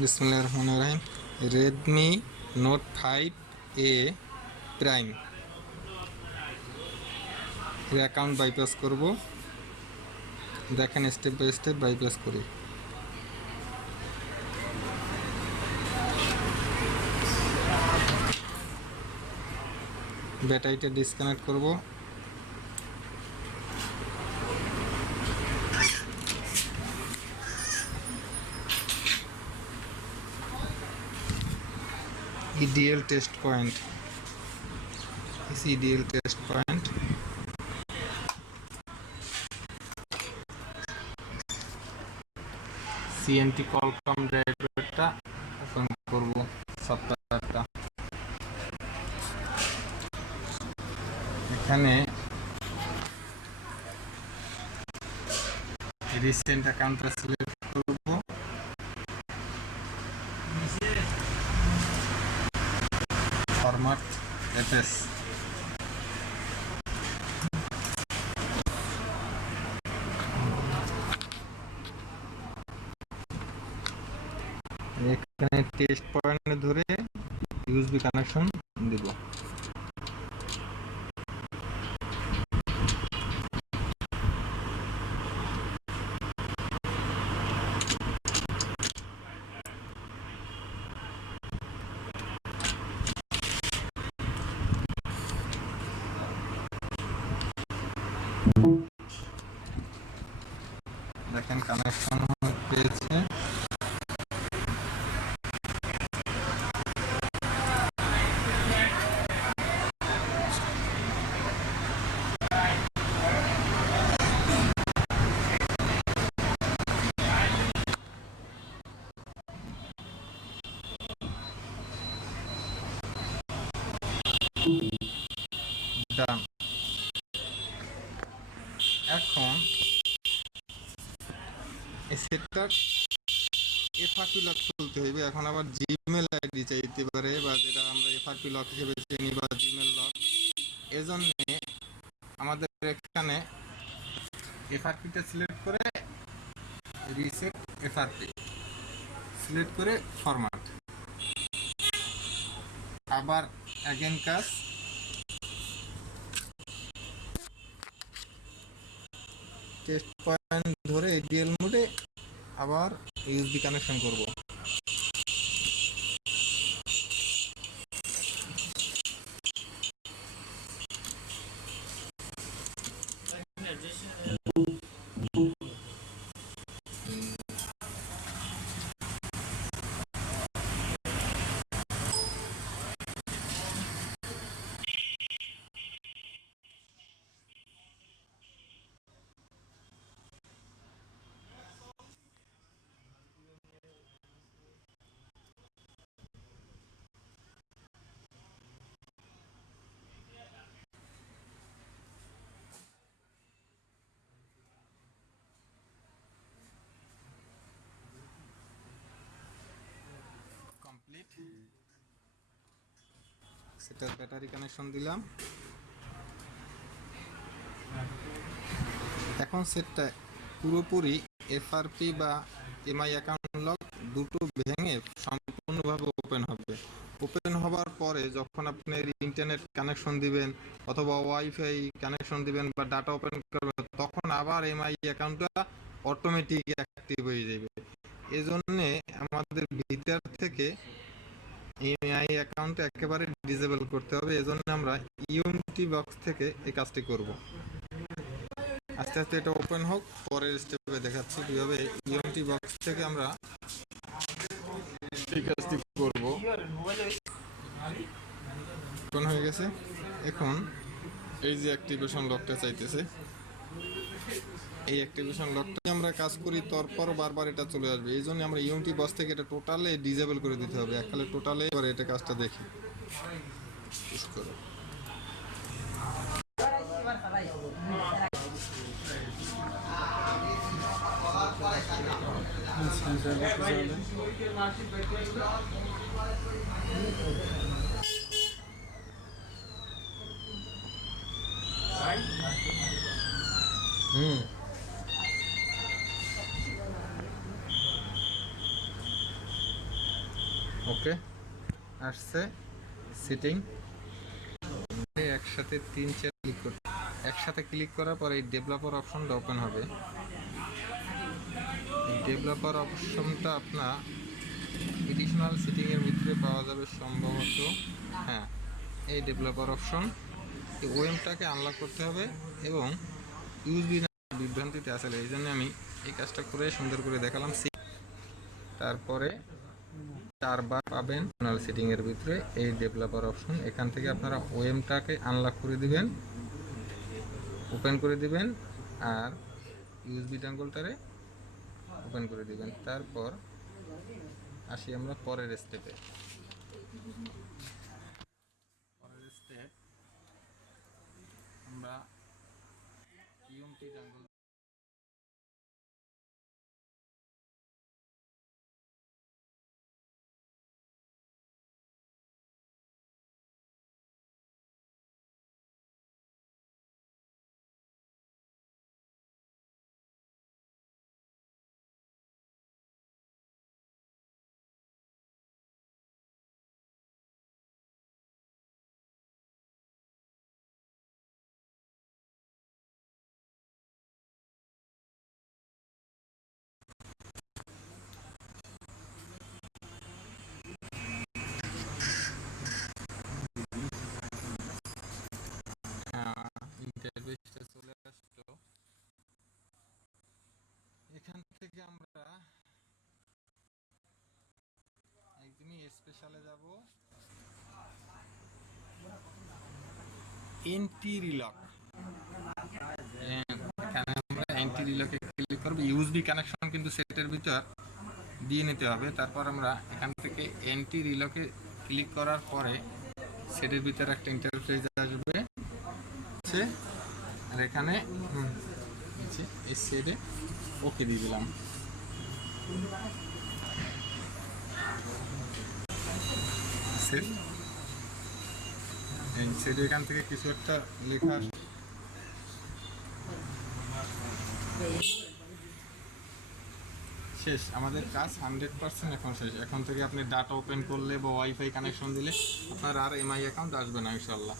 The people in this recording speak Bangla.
বিসমিল্লাহির রহমানির রহিম। রেডমি নোট 5A প্রাইম এর অ্যাকাউন্ট বাইপাস করব। দেখেন স্টেপ বাই স্টেপ বাইপাস করি। ব্যাটারিটা ডিসকানেক্ট করব। EDL test point, EDL test point. CNT Qualcomm ড্রাইভারটা ওপেন করব, সফটওয়্যারটা। এখানে রিসেন্ট অ্যাকাউন্টটা সিলেক্ট করব। ফরম্যাট এফএস, এখানে টেস্ট পয়েন্ট ধরে ইউএসবি কানেকশন দিব। দেখেন কানেকশন পেয়েছে। ডান। এখন সেটার এফআরপি লক খুলতে হইবে। এখন আবার জিমেল আইডি চাইতে পারে, বা যেটা আমরা এফআরপি লক হিসেবে চিনি, বা জিমেল লক। এজন্য আমাদের এখানে এফআরপিটা সিলেক্ট করে রিসেট এফআরপি সিলেক্ট করে ফরম্যাট, আবার অ্যাগেন কাজ, টেস্ট পয়েন্ট ধরে এডিএল মোডে আবার ইউএসবি কানেকশন করব। কমপ্লিট। সেটার ব্যাটারি কানেকশন দিলাম। এখন সেটটা পুরোপুরি এফআরপি বা এমআই অ্যাকাউন্ট লক দুটো ভেঙে সম্পূর্ণভাবে ওপেন হবে। ওপেন হবার পরে যখন আপনি ইন্টারনেট কানেকশন দিবেন অথবা ওয়াইফাই কানেকশন দিবেন বা ডাটা ওপেন করবেন, তখন আবার এমআই অ্যাকাউন্টটা অটোমেটিক অ্যাক্টিভ হয়ে যাবে। এজন্যে আমাদের ভিতর থেকে এমআই অ্যাকাউন্ট একেবারে ডিসেবল করতে হবে। এজন্য আমরা ইউএমটি বক্স থেকে এই কাজটি করব। আস্তে আস্তে এটা ওপেন হোক, পরের স্টেপে দেখাচ্ছি কিভাবে ইউএমটি বক্স থেকে আমরা এই কাজটি করব। ওপেন হয়ে গেছে। এখন এই যে অ্যাক্টিভেশন লকটা চাইতেছে, এই অ্যাক্টিভেশন লকটা আমরা কাজ করি, তারপর বারবার এটা চলে আসবে। এই জন্য আমরা ইউএমটি বক্স থেকে এটা টোটালে ডিসেবল করে দিতে হবে। এককালে টোটালে এবার এটা কাজটা দেখি। হুম, ওকে আসছে সেটিং একসাথে 3-4 ক্লিক করতে, একসাথে ক্লিক করার পরে এই ডেভেলপার অপশনটা ওপেন হবে। এই ডেভেলপার অপশনটা আপনার এডিশনাল সেটিংয়ের ভিতরে পাওয়া যাবে সম্ভবত। হ্যাঁ, এই ডেভেলপার অপশন, এই ওএমটাকে আনলক করতে হবে এবং ইউএসবি বিভ্রান্তিতে আসলে এই জন্য আমি এই কাজটা করে সুন্দর করে দেখালাম। তারপরে 4বার পাবেন সেটিংয়ের ভিতরে এই ডেভেলপার অপশন। এখান থেকে আপনারা ওএমটাকে আনলক করে দিবেন, ওপেন করে দিবেন আর ইউএসবি ডাঙ্গলটারে ওপেন করে দিবেন। তারপর আসি আমরা পরের স্টেপে। পরের স্টেপ আমরা ইউএমটি ডাঙ্গল ইন্টারফেসটা চলে আসলো। এখান থেকে আমরা একদমই স্পেশালে যাব, এন্টি রিলক। এখানে আমরা এন্টি রিলকে ক্লিক করব। ইউএসবি কানেকশন কিন্তু সেটের ভিতর দিয়ে নিতে হবে। তারপর আমরা এখান থেকে এন্টি রিলকে ক্লিক করার পরে সেটের ভিতরে একটা ইন্টারফেস আসবে, আর এখানে এই সেটে ওকে দিয়ে দিলাম। সেট এখান থেকে কিছু একটা লেখা শেষ। আমাদের কাজ 100% এখন শেষ। এখন থেকে আপনি ডাটা ওপেন করলে বা ওয়াইফাই কানেকশন দিলে আপনার আর এমআই অ্যাকাউন্ট আসবে না ইনশাল্লাহ।